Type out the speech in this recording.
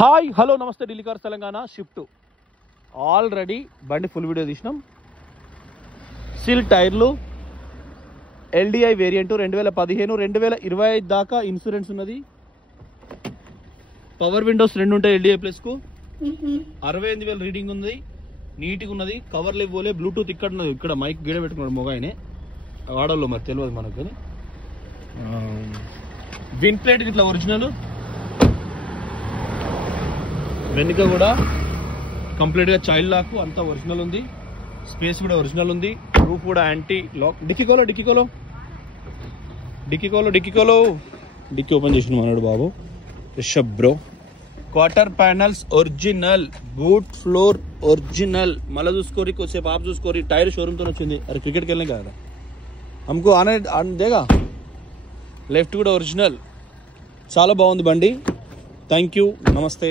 Hi hello నమస్తే Delhi cars Telangana shift already బండి full video తీసినాం. సిల్ టైర్లు, ఎల్డిఐ వేరియంట్ 2015 2025 దాకా ఇన్సూరెన్స్ ఉన్నది. పవర్ విండోస్ 2 ఉంటాయి ఎల్డిఐ ప్లస్ కు. 68,000 రీడింగ్ ఉంది, నీట్గా ఉన్నది. కవర్లు ఇవ్వలే, బ్లూటూత్ ఇక్కడ ఉన్నది. ఇక్కడ మైక్ గీడ పెట్టుకున్నాడు మొగాయనే, వాడల్లో మరి తెలియదు మనకు. కానీ విన్ ప్లేట్ ఇట్లా ఒరిజినల్, వెనుక కూడా కంప్లీట్ గా చైల్డ్ లాక్ అంతా ఒరిజినల్ ఉంది. స్పేస్ కూడా ఒరిజినల్ ఉంది. రూఫ్ కూడా యాంటీ లాక్. డిక్కీ ఓపెన్ చేసిన మనోడు బాబు Rishab bro. Quarter panels original, boot floor original. మళ్ళీ చూసుకోరి, కొద్దిసేపు ఆప్ చూసుకోరి. టైర్ షోరూమ్ తో వచ్చింది. అరే క్రికెట్కి వెళ్ళాం కదా హమ్కో దేగా. లెఫ్ట్ కూడా ఒరిజినల్. చాలా బాగుంది బండి. థ్యాంక్ యూ, నమస్తే.